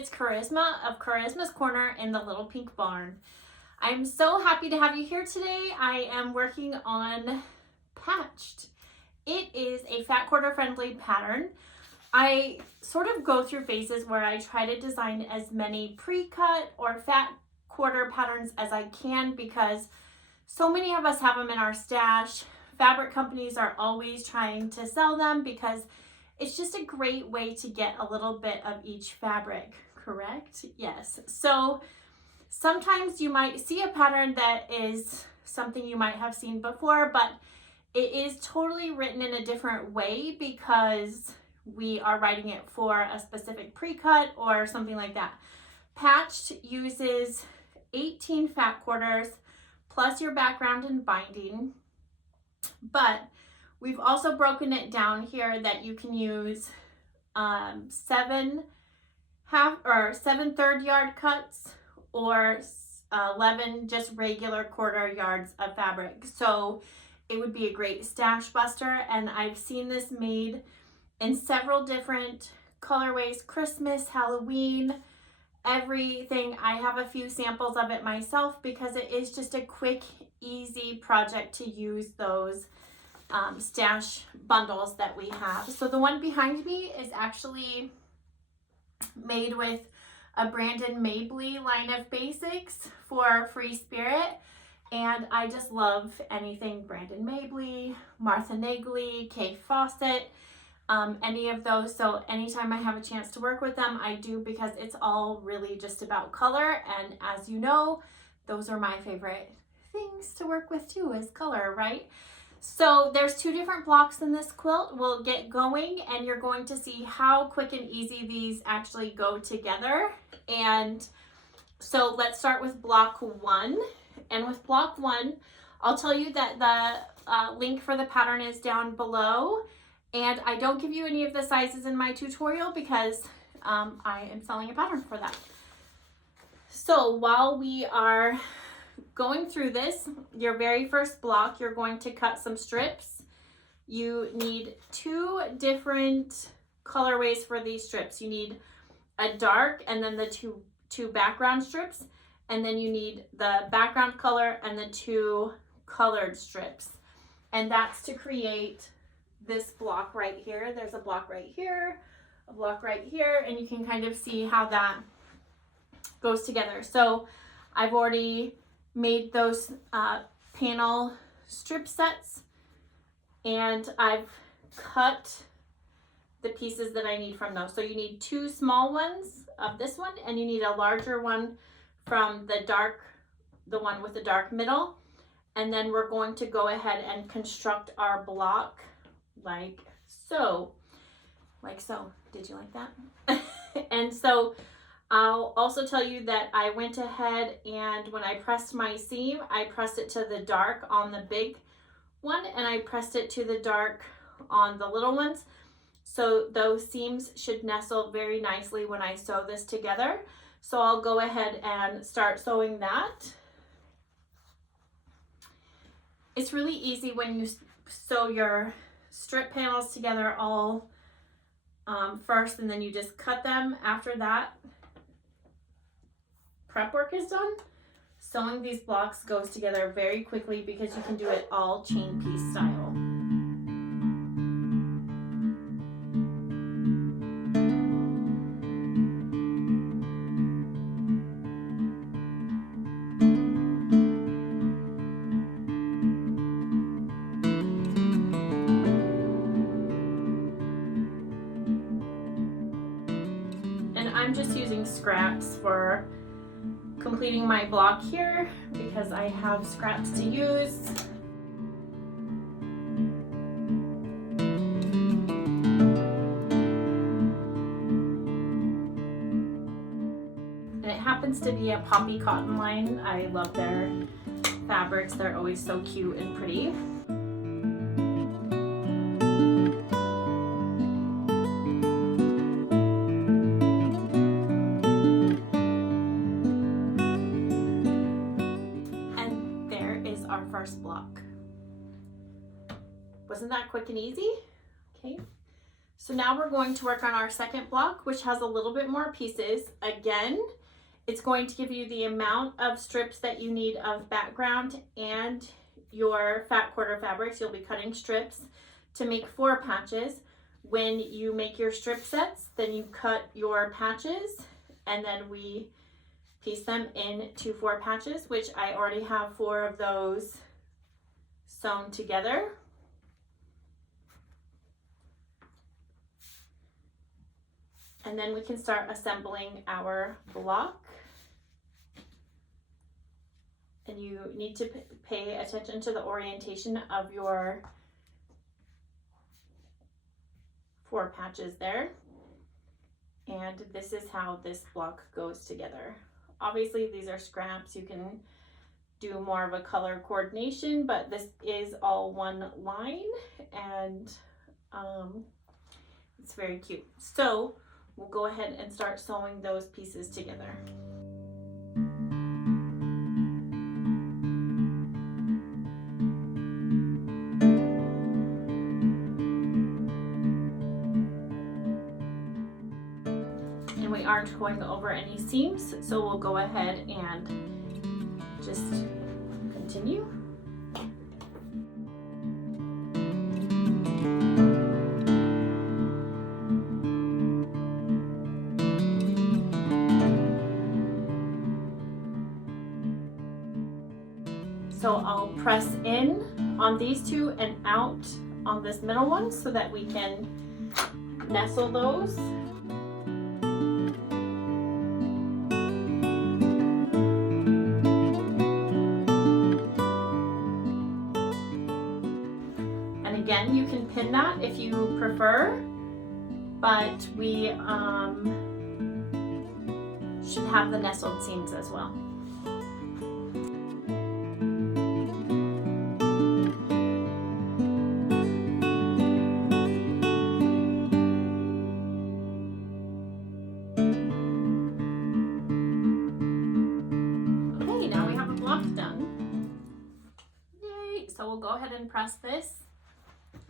It's Charisma of Charisma's Corner in the Little Pink Barn. I'm so happy to have you here today. I am working on Patched. It is a fat quarter friendly pattern. I sort of go through phases where I try to design as many pre-cut or fat quarter patterns as I can because so many of us have them in our stash. Fabric companies are always trying to sell them because it's just a great way to get a little bit of each fabric, correct? Yes. So sometimes you might see a pattern that is something you might have seen before, but it is totally written in a different way because we are writing it for a specific pre-cut or something like that. Patched uses 18 fat quarters plus your background and binding, but we've also broken it down here that you can use 7 third yard cuts or 11 just regular quarter yards of fabric. So it would be a great stash buster, and I've seen this made in several different colorways, Christmas, Halloween, everything. I have a few samples of it myself because it is just a quick, easy project to use those stash bundles that we have. So the one behind me is actually made with a Brandon Mabley line of basics for Free Spirit, and I just love anything Brandon Mabley, Martha Nagley, Kay Fawcett, any of those. So anytime I have a chance to work with them, I do, because it's all really just about color, and as you know, those are my favorite things to work with too, is color, right? So there's 2 different blocks in this quilt. We'll get going and you're going to see how quick and easy these actually go together. And so let's start with block 1. And with block 1, I'll tell you that the link for the pattern is down below. And I don't give you any of the sizes in my tutorial because I am selling a pattern for that. So while we are going through this, your very first block, you're going to cut some strips. You need 2 different colorways for these strips. You need a dark and then the two background strips, and then you need the background color and the 2 colored strips. And that's to create this block right here. There's a block right here, a block right here, and you can kind of see how that goes together. So I've already made those panel strip sets, and I've cut the pieces that I need from those. So you need 2 small ones of this one, and you need a larger one from the one with the dark middle. And then we're going to go ahead and construct our block like so. Like so. Did you like that? And so I'll also tell you that I went ahead and when I pressed my seam, I pressed it to the dark on the big one and I pressed it to the dark on the little ones. So those seams should nestle very nicely when I sew this together. So I'll go ahead and start sewing that. It's really easy when you sew your strip panels together all first, and then you just cut them after that prep work is done. Sewing these blocks goes together very quickly because you can do it all chain piece style. And I'm just using scraps for completing my block here because I have scraps to use. And it happens to be a poppy cotton line. I love their fabrics. They're always so cute and pretty. Our first block. Wasn't that quick and easy? Okay, So now we're going to work on our second block, which has a little bit more pieces. Again, it's going to give you the amount of strips that you need of background and your fat quarter fabrics. You'll be cutting strips to make 4 patches. When you make your strip sets, then you cut your patches and then we piece them into 4 patches, which I already have 4 of those sewn together. And then we can start assembling our block. And you need to pay attention to the orientation of your 4 patches there. And this is how this block goes together. Obviously these are scraps. You can do more of a color coordination, but this is all one line and it's very cute. So we'll go ahead and start sewing those pieces together. And we aren't going over any seams, so we'll go ahead and just continue. So I'll press in on these 2 and out on this middle one so that we can nestle those. And again, you can pin that if you prefer, but we should have the nestled seams as well. Done. Yay! So we'll go ahead and press this.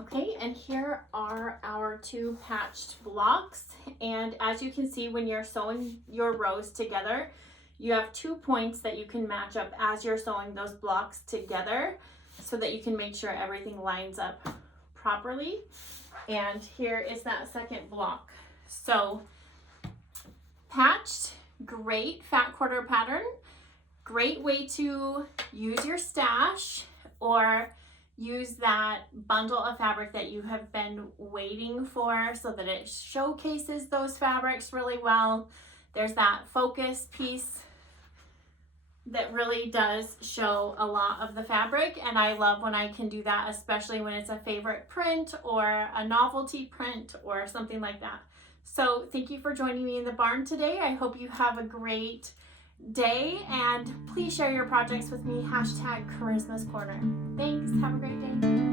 Okay, and here are our 2 patched blocks. And as you can see, when you're sewing your rows together, you have 2 points that you can match up as you're sewing those blocks together so that you can make sure everything lines up properly. And here is that second block. So patched, great fat quarter pattern. Great way to use your stash or use that bundle of fabric that you have been waiting for so that it showcases those fabrics really well. There's that focus piece that really does show a lot of the fabric, and I love when I can do that, especially when it's a favorite print or a novelty print or something like that. So thank you for joining me in the barn today. I hope you have a great day, and please share your projects with me, #Charisma's Corner. Thanks, have a great day.